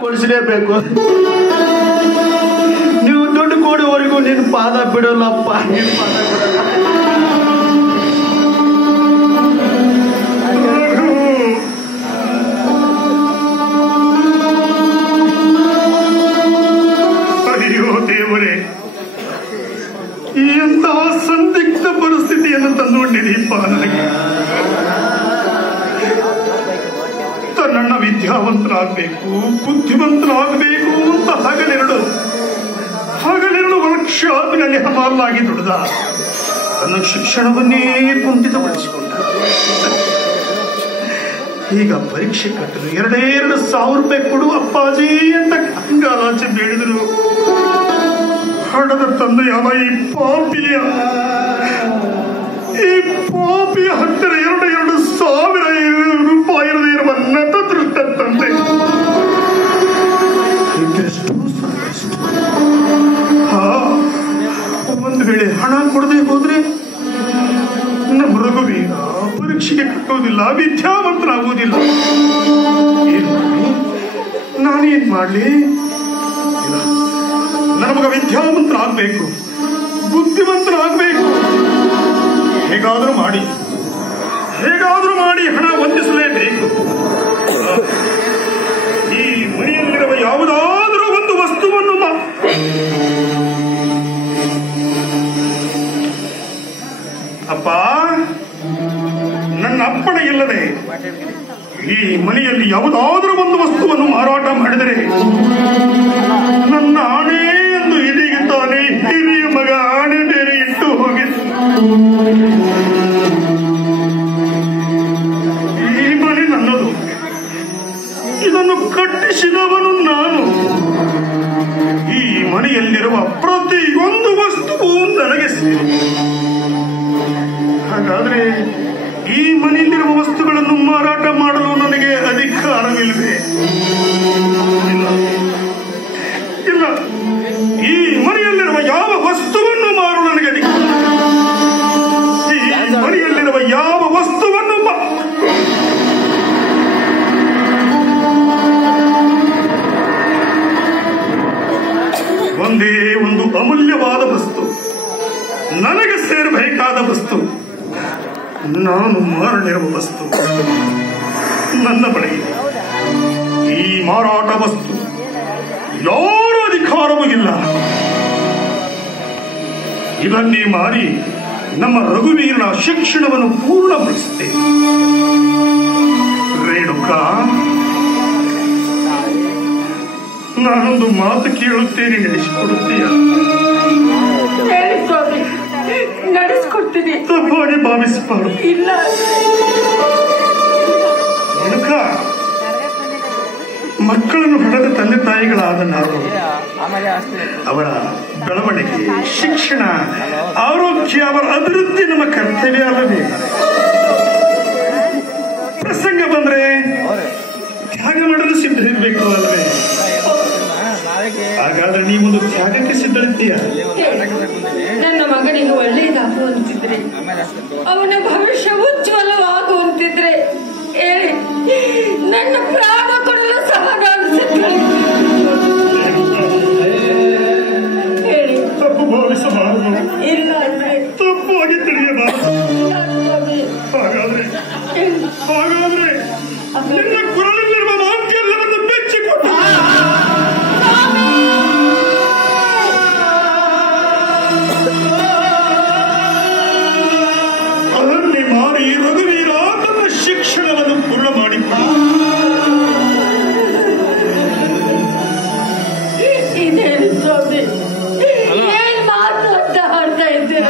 ಕೊಡಿಸಲೇಬೇಕು. ನೀವು ದುಡ್ಡು ಕೊಡುವವರೆಗೂ ನಿನ್ನ ಪಾದ ಬಿಡೋಲ್ಲಪ್ಪ. ನಿನ್ನ ಪಾದ ಅಯ್ಯೋ ದೇವರೇ, ಎಂತಹ ಸಂದಿಗ್ಧ ಪರಿಸ್ಥಿತಿಯನ್ನು ತಂದುಕೊಂಡಿದ್ದೀಪ. ನನಗೆ ತನ್ನಣ್ಣ ವಿದ್ಯಾವಂತರಾಗಬೇಕು, ಬುದ್ಧಿವಂತರಾಗಬೇಕು ಅಂತ ಹಗಲೆರಡು ವರ್ಕ್ಶಾಪ್ನಲ್ಲಿ ಹಮಾಲಾಗಿ ದುಡಿದ. ತನ್ನ ಶಿಕ್ಷಣವನ್ನೇ ಕುಂಠಿತಪಡಿಸಿಕೊಂಡ. ಈಗ ಪರೀಕ್ಷೆ ಕಟ್ಟಲು 2,000 ರೂಪಾಯಿ ಕೊಡು ಅಪ್ಪಾಜಿ ಅಂತ ಕಂಗಾಲಾಚೆ ಬೇಡಿದರು. ಹಣದ ತಂದೆಯಾದ ಈ ಪಾಪಿಯ ಹತ್ತಿರ 2,000 ರೂಪಾಯಿ ಇರುವ ನಟ ದೃಷ್ಟ ತಂದೆ ಒಂದು ವೇಳೆ ಹಣ ಕೊಡದೆ ಹೋದ್ರೆ ನಮ್ಮ ರಘುವೀರ ಪರೀಕ್ಷೆಗೆ ಕಟ್ಟೋದಿಲ್ಲ, ವಿದ್ಯಾವಂತರಾಗುವುದಿಲ್ಲ. ನಾನೇನ್ ಮಾಡ್ಲಿ? ನಮಗ ವಿದ್ಯಾವಂತರಾಗಬೇಕು, ಬುದ್ಧಿವಂತರಾಗಬೇಕು. ಹೇಗಾದ್ರೂ ಮಾಡಿ ಹಣ ಹೊಂದಿಸಲೇಬೇಕು. ಈ ಮನೆಯಲ್ಲಿರುವ ಯಾವುದಾದರೂ ಒಂದು ವಸ್ತುವನ್ನು ಅಪ್ಪ, ನನ್ನ ಅಪ್ಪಣೆ ಇಲ್ಲದೆ ಈ ಮನೆಯಲ್ಲಿ ಯಾವುದಾದರೂ ಒಂದು ವಸ್ತುವನ್ನು ಮಾರಾಟ ಮಾಡಿದರೆ ನನ್ನ ಆಣೆ ಎಂದು ಇದೀಗ ತಾನೇ ಹಿರಿಯ ಮಗ ಆಣೆ ಬೇರೆ ಇಟ್ಟು ಹೋಗಿದ್ದು. ಈ ಮನೆ ನನ್ನದು, ಇದನ್ನು ಕಟ್ಟಿಸಿದವನು ನಾನು. ಈ ಮನೆಯಲ್ಲಿರುವ ಪ್ರತಿಯೊಂದು ವಸ್ತುವು ನನಗೆ ಸೇರಿ. ಹಾಗಾದ್ರೆ ಈ ಮನೆಯಲ್ಲಿರುವ ವಸ್ತುಗಳನ್ನು ಮಾರಾಟ ಮಾಡಲು ನನಗೆ ಅಧಿಕಾರವಿಲ್ಲವೇ? ಇಲ್ಲ. ಈ ಮನೆಯಲ್ಲಿರುವ ಯಾವ ವಸ್ತುವನ್ನು ಮಾರಲು ನನಗೆ ಅಧಿಕಾರ. ಈ ಮನೆಯಲ್ಲಿರುವ ಯಾವ ವಸ್ತುವನ್ನು ಒಂದೇ ಒಂದು ಅಮೂಲ್ಯವಾದ ವಸ್ತು, ನನಗೆ ಸೇರಬೇಕಾದ ವಸ್ತು, ನಾನು ಮಾರಲಿರುವ ವಸ್ತು ನನ್ನ ಬಳಿ. ಈ ಮಾರಾಟ ವಸ್ತು ಯಾರ ಅಧಿಕಾರವೂ ಇಲ್ಲ. ಇದನ್ನೇ ಮಾರಿ ನಮ್ಮ ರಘುವೀರನ ಶಿಕ್ಷಣವನ್ನು ಪೂರ್ಣಗೊಳಿಸುತ್ತೇನೆ. ರೇಣುಕಾ, ನಾನೊಂದು ಮಾತು ಕೇಳುತ್ತೇನೆ, ನಡೆಸಿಕೊಡುತ್ತೀಯ? ನಡೆಸ್ಕೊಡ್ತೀನಿ. ತಪ್ಪಾಗಿ ಭಾವಿಸಬಾರದು. ಇಲ್ಲ. ರೇಣುಕಾ, ಮಕ್ಕಳನ್ನು ಹಡೆದ ತಂದೆ ತಾಯಿಗಳಾದ ನಾವು ಅವರ ಬೆಳವಣಿಗೆ, ಶಿಕ್ಷಣ, ಆರೋಗ್ಯ, ಅವರ ಅಭಿವೃದ್ಧಿ ನಮ್ಮ ಕರ್ತವ್ಯ ಅಲ್ಲವೇ? ಪ್ರಸಂಗ ಬಂದ್ರೆ ತ್ಯಾಗ ಮಾಡಲು ಸಿದ್ಧರಿರ್ಬೇಕು ಅಲ್ಲವೇ? ಹಾಗಾದ್ರೆ ನೀವೊಂದು ತ್ಯಾಗಕ್ಕೆ ಸಿದ್ಧರಿದ್ದೀಯ? ನನ್ನ ಮಗನಿಗೆ ಒಳ್ಳೆಯದಾಗುವಂತಿದ್ರೆ, ಅವನ ಭವಿಷ್ಯ ಉಜ್ವಲವಾಗುವಂತಿದ್ರೆ ಹೇಳಿ, ನನ್ನ ಪ್ರಾಣ ಕೊಡಲು ಸಹ ನಾನು ಹೇಳಿ. ತಪ್ಪು ಭಾವಿಸಬಾರದು. ಇಲ್ಲ, ತಪ್ಪಾಗಿ ತಿಳಿಯಬಾರದು. ಹಾಗಾದ್ರೆ ನಿನ್ನ ಕುರಳಲ್ಲಿರುವ ವಾಕ್ಯೆಲ್ಲವನ್ನು ಬೆಚ್ಚಿಕೊಟ್ಟು ಅದನ್ನೇ ಮಾರಿ ರಘುವೀರ ತನ್ನ ಶಿಕ್ಷಣವನ್ನು ಪೂರ್ಣ ಮಾಡಿಕೊಂಡು ಇದೇನು ಸ್ವಾಮಿ, ಏನ್ ಮಾತಾಡ್ತಾ ಇದ್ದೀರ?